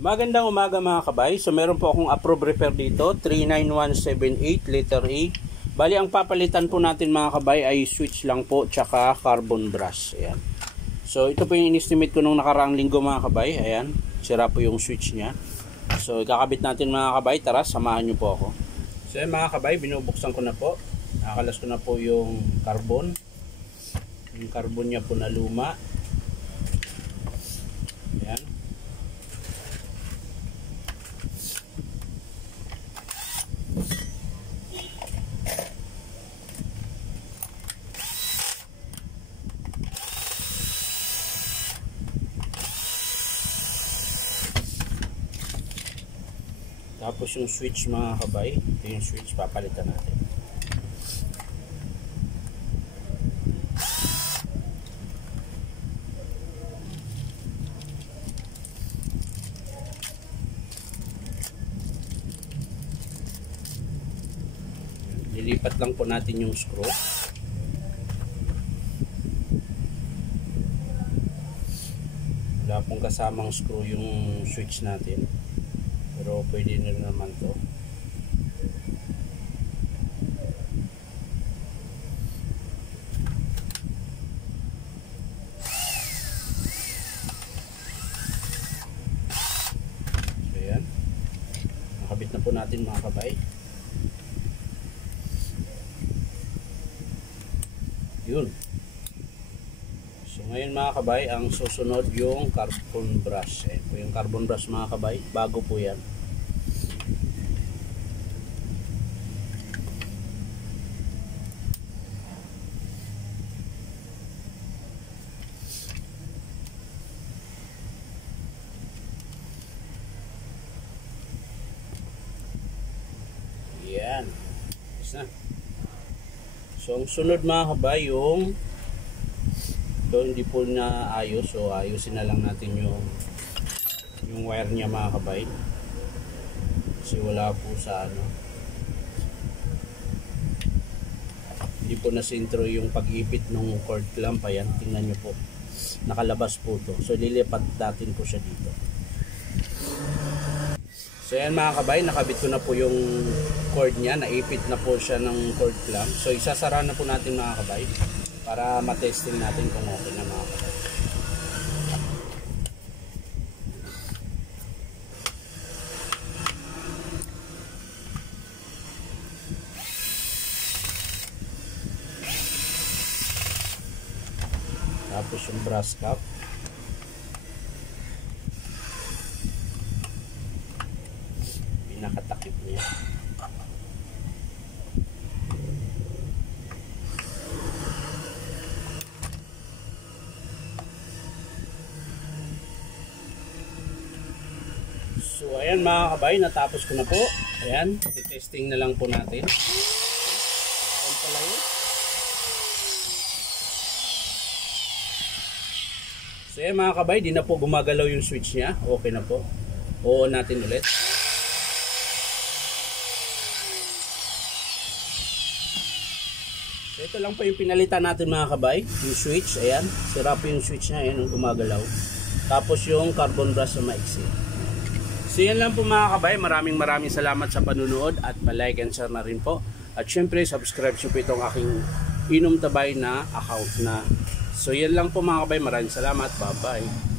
Magandang umaga mga kabay. So meron po akong approved repair dito, 39178 letter A. Bali ang papalitan po natin mga kabay ay switch lang po tsaka carbon brush. Ayan. So ito po yung in-estimate ko nung nakaraang linggo mga kabay. Ayan, sira po yung switch niya. So ikakabit natin mga kabay. Tara, samahan nyo po ako. So ayan mga kabay, binubuksan ko na po. Nakakalas ko na po yung carbon. Yung carbon niya po na luma. Ayan. Tapos yung switch mga kabay, ito yung switch, papalitan natin. Lilipat lang po natin yung screw. Wala pong kasamang screw yung switch natin. Pero pwede na naman to. So yan. Nakabit na po natin mga kabay. Yun. So ngayon mga kabay, ang susunod yung carbon brush. Ayan po yung carbon brush mga kabay. Bago po yan. Yan. Tapos na. So ang sunod mga kabay yung ito hindi po na ayos. So ayusin na lang natin yung wire niya mga kabay. Kasi wala po sa ano. Hindi po nasintro yung pag-ipit ng cord clamp. Ayan, tingnan nyo po. Nakalabas po to. So lilipat natin po siya dito. So yan mga kabay, nakabit ko na po yung cord niya, naipit na po siya ng cord clamp. So isasara na po natin mga kabay para matesting natin kung okay na mga kabay. Tapos yung brass cap. Nakatakip niya. So ayan mga kabay, natapos ko na po. Ayan, testing na lang po natin. Ayan pala yun. So ayan mga kabay, di na po gumagalaw yung switch niya. Okay na po. Oo natin ulit. So ito lang po yung pinalitan natin mga kabay, yung switch, ayan, sira po yung switch niya, ayan, yung gumagalaw. Tapos yung carbon brush na maiksi. So yan lang po mga kabay, maraming salamat sa panunood at pa-like and share na rin po. At syempre, subscribe nyo po itong aking Inom Tabay na account na. So yan lang po mga kabay, maraming salamat, bye bye.